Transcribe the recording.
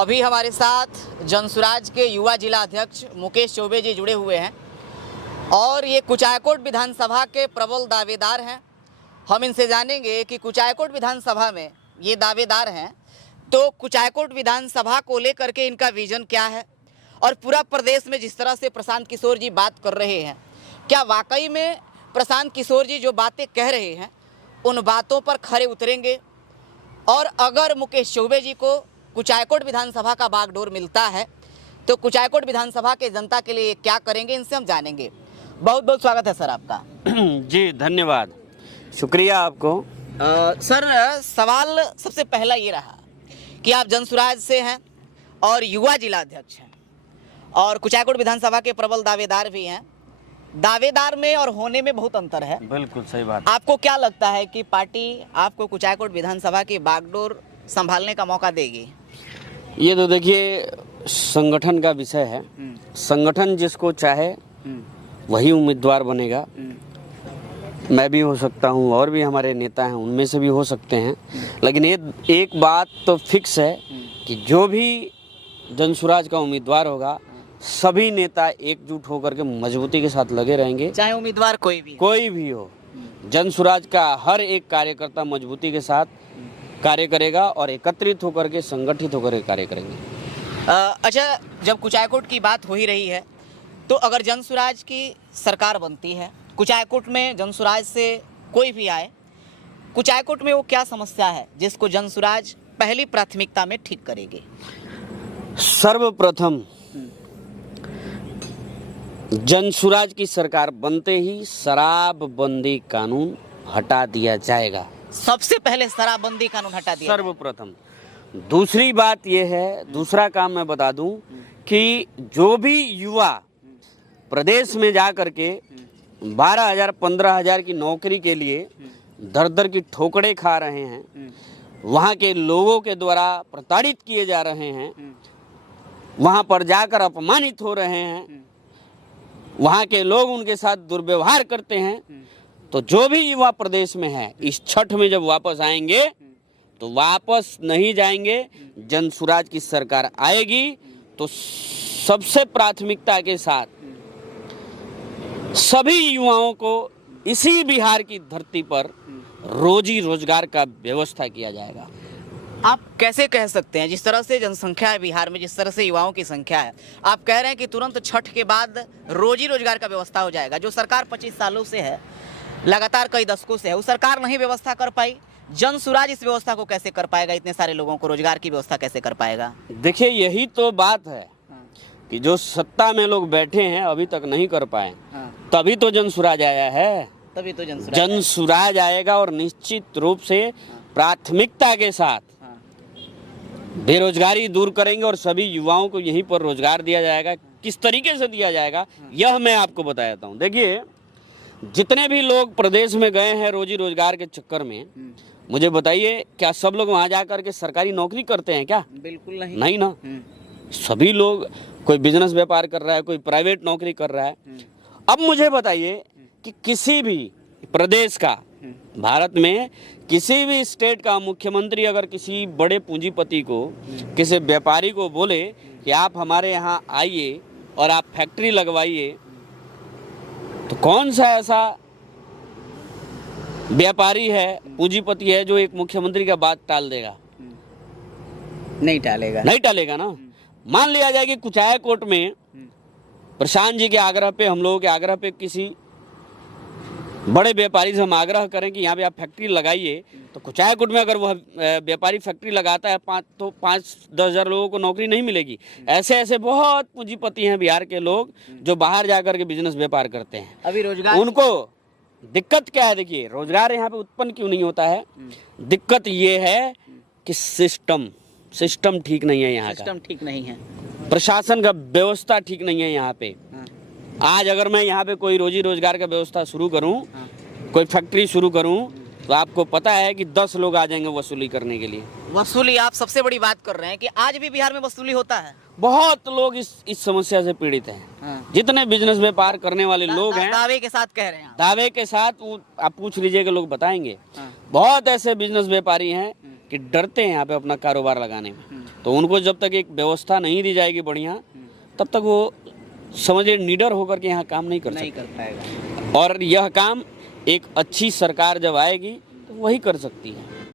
अभी हमारे साथ जनसुराज के युवा जिला अध्यक्ष मुकेश चौबे जी जुड़े हुए हैं और ये कुचायकोट विधानसभा के प्रबल दावेदार हैं। हम इनसे जानेंगे कि कुचायकोट विधानसभा में ये दावेदार हैं, तो कुचायकोट विधानसभा को लेकर के इनका विजन क्या है और पूरा प्रदेश में जिस तरह से प्रशांत किशोर जी बात कर रहे हैं, क्या वाकई में प्रशांत किशोर जी जो बातें कह रहे हैं उन बातों पर खरे उतरेंगे। और अगर मुकेश चौबे जी को कुचायकोट विधानसभा का बागडोर मिलता है तो कुचायकोट विधानसभा के जनता के लिए क्या करेंगे, इनसे हम जानेंगे। बहुत बहुत स्वागत है सर आपका। जी धन्यवाद, शुक्रिया आपको। सर सवाल सबसे पहला ये रहा कि आप जनसुराज से हैं और युवा जिला अध्यक्ष हैं और कुचायकोट विधानसभा के प्रबल दावेदार भी हैं। दावेदार में और होने में बहुत अंतर है। बिल्कुल सही बात। आपको क्या लगता है कि पार्टी आपको कुचायकोट विधानसभा की बागडोर संभालने का मौका देगी? ये तो देखिए संगठन का विषय है। संगठन जिसको चाहे वही उम्मीदवार बनेगा। मैं भी हो सकता हूँ और भी हमारे नेता हैं उनमें से भी हो सकते हैं, लेकिन एक बात तो फिक्स है कि जो भी जनसुराज का उम्मीदवार होगा सभी नेता एकजुट होकर के मजबूती के साथ लगे रहेंगे, चाहे उम्मीदवार कोई भी हो। जनसुराज का हर एक कार्यकर्ता मजबूती के साथ कार्य करेगा और एकत्रित होकर के संगठित होकर के कार्य करेंगे। अच्छा, जब कुचायकोट की बात हो ही रही है तो अगर जनसुराज की सरकार बनती है, कुचायकोट में जनसुराज से कोई भी आए, कुचायकोट में वो क्या समस्या है जिसको जनसुराज पहली प्राथमिकता में ठीक करेगी? सर्वप्रथम जनसुराज की सरकार बनते ही शराबबंदी कानून हटा दिया जाएगा। सबसे पहले शराबबंदी कानून हटा दिया सर्वप्रथम। दूसरी बात यह है, दूसरा काम मैं बता दूं कि जो भी युवा प्रदेश में जा करके 12,000 15,000 की नौकरी के लिए दर दर की ठोकरें खा रहे हैं, वहाँ के लोगों के द्वारा प्रताड़ित किए जा रहे हैं, वहाँ पर जाकर अपमानित हो रहे हैं, वहाँ के लोग उनके साथ दुर्व्यवहार करते हैं, तो जो भी युवा प्रदेश में है इस छठ में जब वापस आएंगे तो वापस नहीं जाएंगे। जनसुराज की सरकार आएगी तो सबसे प्राथमिकता के साथ सभी युवाओं को इसी बिहार की धरती पर रोजी रोजगार का व्यवस्था किया जाएगा। आप कैसे कह सकते हैं, जिस तरह से जनसंख्या है बिहार में, जिस तरह से युवाओं की संख्या है, आप कह रहे हैं कि तुरंत छठ के बाद रोजी रोजगार का व्यवस्था हो जाएगा? जो सरकार 25 सालों से है, लगातार कई दशकों से है, वो सरकार नहीं व्यवस्था कर पाई, जनसुराज इस व्यवस्था को कैसे कर पाएगा? इतने सारे लोगों को रोजगार की व्यवस्था कैसे कर पाएगा? देखिए यही तो बात है कि जो सत्ता में लोग बैठे हैं अभी तक नहीं कर पाए, तभी तो जनसुराज आया है। तभी तो जनसुराज आएगा और निश्चित रूप से प्राथमिकता के साथ बेरोजगारी दूर करेंगे और सभी युवाओं को यहीं पर रोजगार दिया जाएगा। किस तरीके से दिया जाएगा यह मैं आपको बता देता हूँ। देखिए जितने भी लोग प्रदेश में गए हैं रोजी रोजगार के चक्कर में, मुझे बताइए क्या सब लोग वहाँ जाकर के सरकारी नौकरी करते हैं क्या? बिल्कुल नहीं। नहीं ना। सभी लोग, कोई बिजनेस व्यापार कर रहा है, कोई प्राइवेट नौकरी कर रहा है। अब मुझे बताइए कि किसी भी प्रदेश का, भारत में किसी भी स्टेट का मुख्यमंत्री अगर किसी बड़े पूंजीपति को, किसी व्यापारी को बोले कि आप हमारे यहाँ आइए और आप फैक्ट्री लगवाइए, तो कौन सा ऐसा व्यापारी है, पूंजीपति है जो एक मुख्यमंत्री का बात टाल देगा? नहीं टालेगा। नहीं टालेगा ना। मान लिया जाए कि कुचायकोट में प्रशांत जी के आग्रह पे, हम लोगों के आग्रह पे, किसी बड़े व्यापारी से हम आग्रह करें कि यहाँ पे आप फैक्ट्री लगाइए, तो कुचायकोट में अगर वह व्यापारी फैक्ट्री लगाता है 5-10 हज़ार लोगों को नौकरी नहीं मिलेगी। ऐसे ऐसे बहुत पूंजीपति हैं बिहार के लोग जो बाहर जाकर के बिजनेस व्यापार करते हैं। अभी रोजगार, उनको दिक्कत क्या है? देखिए रोजगार यहाँ पे उत्पन्न क्यों नहीं होता है? दिक्कत ये है कि सिस्टम ठीक नहीं है यहाँ का। सिस्टम ठीक नहीं है, प्रशासन का व्यवस्था ठीक नहीं है यहाँ पे। आज अगर मैं यहाँ पे कोई रोजी रोजगार का व्यवस्था शुरू करूँ, कोई फैक्ट्री शुरू करूँ, तो आपको पता है कि 10 लोग आ जाएंगे वसूली करने के लिए। वसूली, आप सबसे बड़ी बात कर रहे हैं कि आज भी बिहार में वसूली होता है। बहुत लोग इस समस्या से पीड़ित हैं। जितने बिजनेस व्यापार करने वाले लोग हैं, दावे के साथ कह रहे हैं, दावे के साथ, वो आप पूछ लीजिएगा लोग बताएंगे। बहुत ऐसे बिजनेस व्यापारी हैं कि डरते हैं यहाँ पे अपना कारोबार लगाने में। तो उनको जब तक एक व्यवस्था नहीं दी जाएगी बढ़िया, तब तक वो समझिए निडर होकर के यहाँ काम नहीं कर पाएगा। और यह काम एक अच्छी सरकार जब आएगी तो वही कर सकती है।